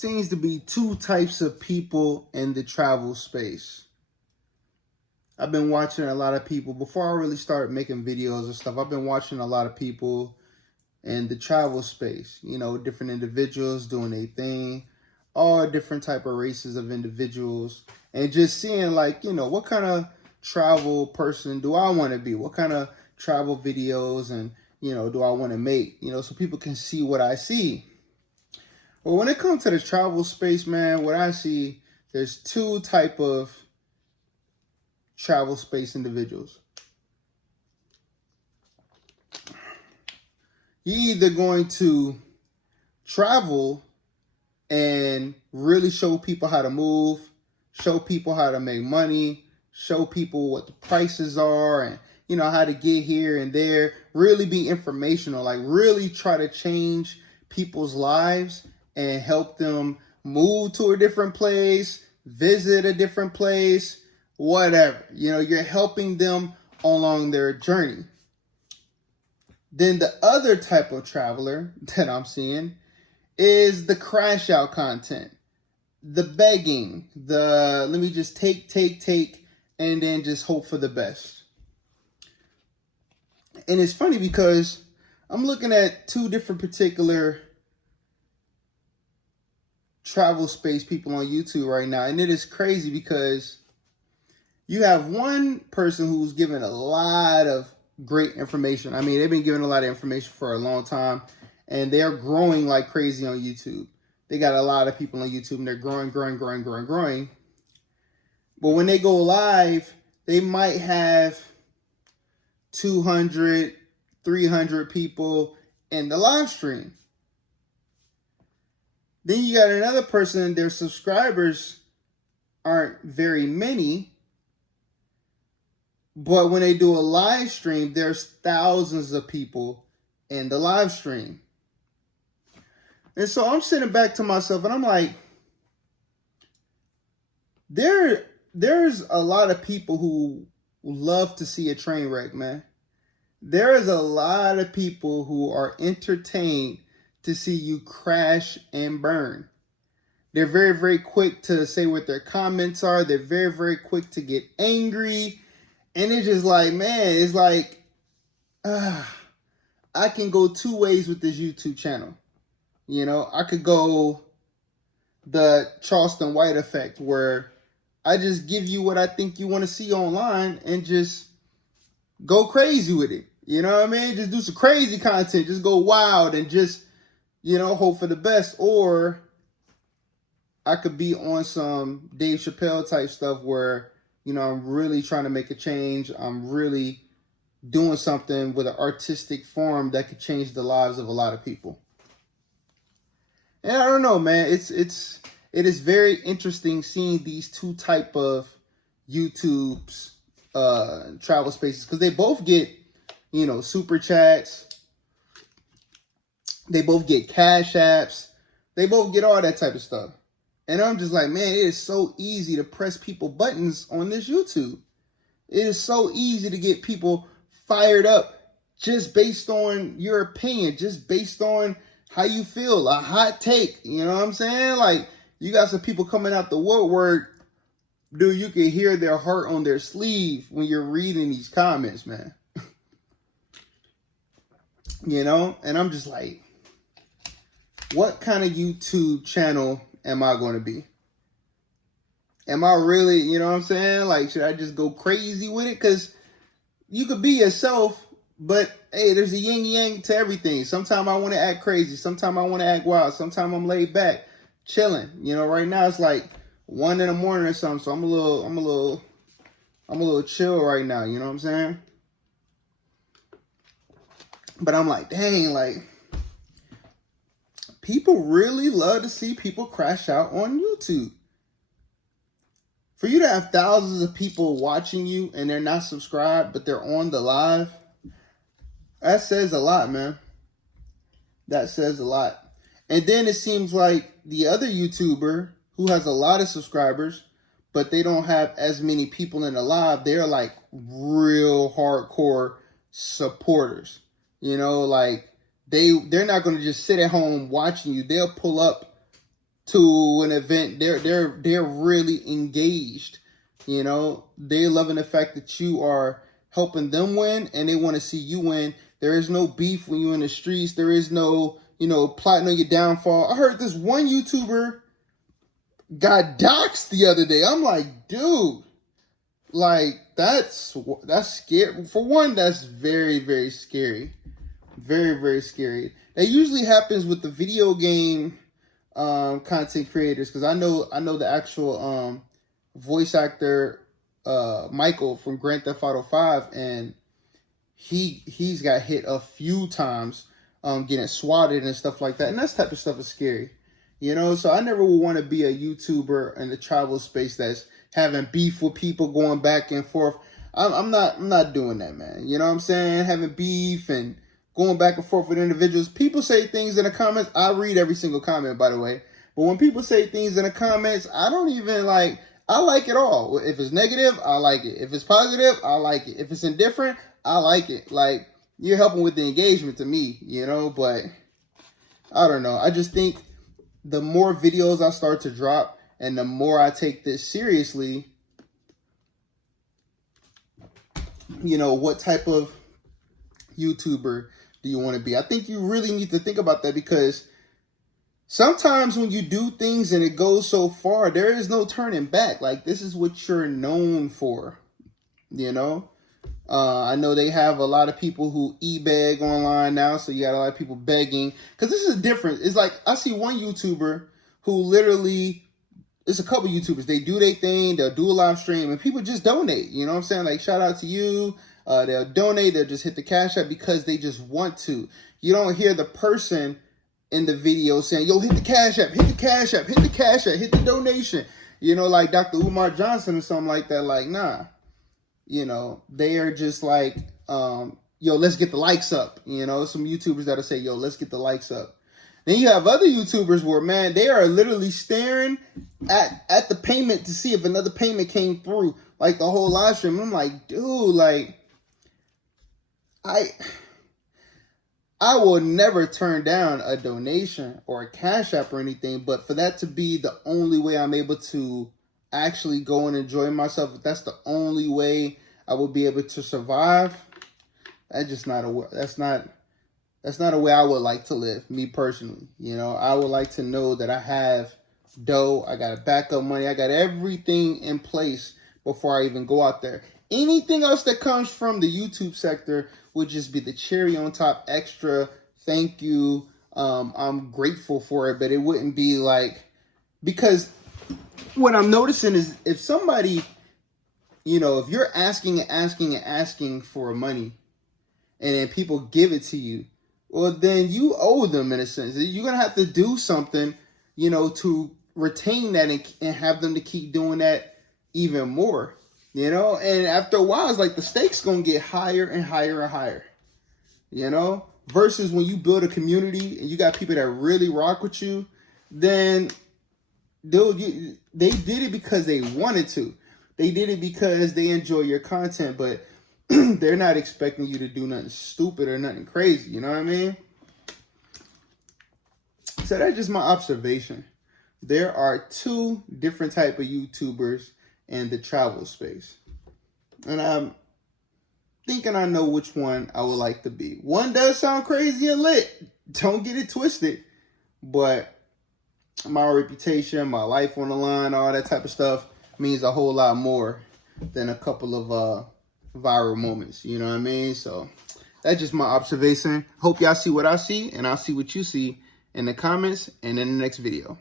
seems to be two types of people in the travel space. I've been watching a lot of people, before I really started making videos and stuff, I've been watching a lot of people in the travel space, you know, different individuals doing their thing, all different type of races of individuals, and just seeing like, you know, what kind of travel person do I want to be? What kind of travel videos and, you know, do I want to make, you know, so people can see what I see. Well, when it comes to the travel space, man, what I see, there's two type of travel space individuals. You're either going to travel and really show people how to move, show people how to make money, show people what the prices are and, you know, how to get here and there, really be informational, like really try to change people's lives and help them move to a different place, visit a different place, whatever. You know, you're helping them along their journey. Then the other type of traveler that I'm seeing is the crash out content, the begging, the let me just take, and then just hope for the best. And it's funny because I'm looking at two different particular travel space people on YouTube right now. And it is crazy because you have one person who's given a lot of great information. I mean, they've been giving a lot of information for a long time and they're growing like crazy on YouTube. They got a lot of people on YouTube and they're growing. But when they go live, they might have 200, 300 people in the live stream. Then you got another person, their subscribers aren't very many, but when they do a live stream, there's thousands of people in the live stream. And so I'm sitting back to myself and I'm like, there's a lot of people who love to see a train wreck, man. There is a lot of people who are entertained to see you crash and burn. They're very, very quick to say what their comments are. They're very, very quick to get angry. And it's just like, man, it's like, I can go two ways with this YouTube channel. You know, I could go the Charleston White effect where I just give you what I think you want to see online and just go crazy with it. You know what I mean? Just do some crazy content. Just go wild and just, you know, hope for the best. Or I could be on some Dave Chappelle type stuff where, you know, I'm really trying to make a change. I'm really doing something with an artistic form that could change the lives of a lot of people. And I don't know, man. It is very interesting seeing these two type of YouTube's travel spaces because they both get, you know, super chats. They both get cash apps. They both get all that type of stuff. And I'm just like, man, it is so easy to press people buttons on this YouTube. It is so easy to get people fired up just based on your opinion, just based on how you feel, a hot take. You know what I'm saying? Like, you got some people coming out the woodwork, dude, you can hear their heart on their sleeve when you're reading these comments, man. You know? And I'm just like, what kind of YouTube channel am I going to be? Am I really, you know what I'm saying? Like, should I just go crazy with it? Because you could be yourself, but hey, there's a yin yang to everything. Sometimes I want to act crazy. Sometimes I want to act wild. Sometimes I'm laid back, chilling. You know, right now it's like 1 a.m. or something. So I'm a little chill right now. You know what I'm saying? But I'm like, dang, like, people really love to see people crash out on YouTube. For you to have thousands of people watching you and they're not subscribed, but they're on the live, that says a lot, man. That says a lot. And then it seems like the other YouTuber who has a lot of subscribers, but they don't have as many people in the live, they're like real hardcore supporters. You know, like they're not going to just sit at home watching you. They'll pull up to an event, they're really engaged. You know, they're loving the fact that you are helping them win, and they want to see you win. There is no beef when you're in the streets. There is no, you know, plotting on your downfall. I heard this one YouTuber got doxxed the other day. I'm like, dude, like that's scary. For one, that's very, very scary. Very, very scary. That usually happens with the video game content creators, because I know the actual voice actor Michael from Grand Theft Auto 5, and he's got hit a few times getting swatted and stuff like that, and that type of stuff is scary, you know. So I never would want to be a YouTuber in the travel space that's having beef with people, going back and forth. I'm not doing that, man. You know what I'm saying? Having beef and going back and forth with individuals. People say things in the comments. I read every single comment, by the way. But when people say things in the comments, I don't even like. I like it all. If it's negative, I like it. If it's positive, I like it. If it's indifferent, I like it. Like, you're helping with the engagement to me, you know. But I don't know. I just think the more videos I start to drop and the more I take this seriously, you know, what type of YouTuber do you want to be? I think you really need to think about that, because sometimes when you do things and it goes so far, there is no turning back. Like, this is what you're known for, you know? I know they have a lot of people who e-beg online now, so you got a lot of people begging. Because this is different. It's like, I see one YouTuber who literally, it's a couple YouTubers, they do their thing, they'll do a live stream, and people just donate, you know what I'm saying? Like, shout out to you. They'll donate, they'll just hit the Cash App because they just want to. You don't hear the person in the video saying, yo, hit the Cash App, hit the Cash App, hit the Cash App, hit the donation. You know, like Dr. Umar Johnson or something like that. Like, nah. You know, they are just like, yo, let's get the likes up. You know, some YouTubers that'll say, yo, let's get the likes up. Then you have other YouTubers where, man, they are literally staring at the payment to see if another payment came through, like the whole live stream. I'm like, dude, like, I will never turn down a donation or a Cash App or anything, but for that to be the only way I'm able to actually go and enjoy myself, if that's the only way I will be able to survive, that's not a way I would like to live, me personally. You know, I would like to know that I have dough, I got a backup money, I got everything in place before I even go out there. Anything else that comes from the YouTube sector would just be the cherry on top, extra, thank you, I'm grateful for it, but it wouldn't be like, because what I'm noticing is if somebody, you know, if you're asking for money and then people give it to you, well, then you owe them in a sense. You're going to have to do something, you know, to retain that and have them to keep doing that even more, you know? And after a while, it's like the stakes going to get higher and higher and higher, you know? Versus when you build a community and you got people that really rock with you, then they did it because they wanted to. They did it because they enjoy your content, but they're not expecting you to do nothing stupid or nothing crazy. You know what I mean? So that's just my observation. There are two different type of YouTubers in the travel space. And I'm thinking I know which one I would like to be. One does sound crazy and lit. Don't get it twisted. But my reputation, my life on the line, all that type of stuff means a whole lot more than a couple of viral moments. You know what I mean? So that's just my observation. Hope y'all see what I see, and I'll see what you see in the comments and in the next video.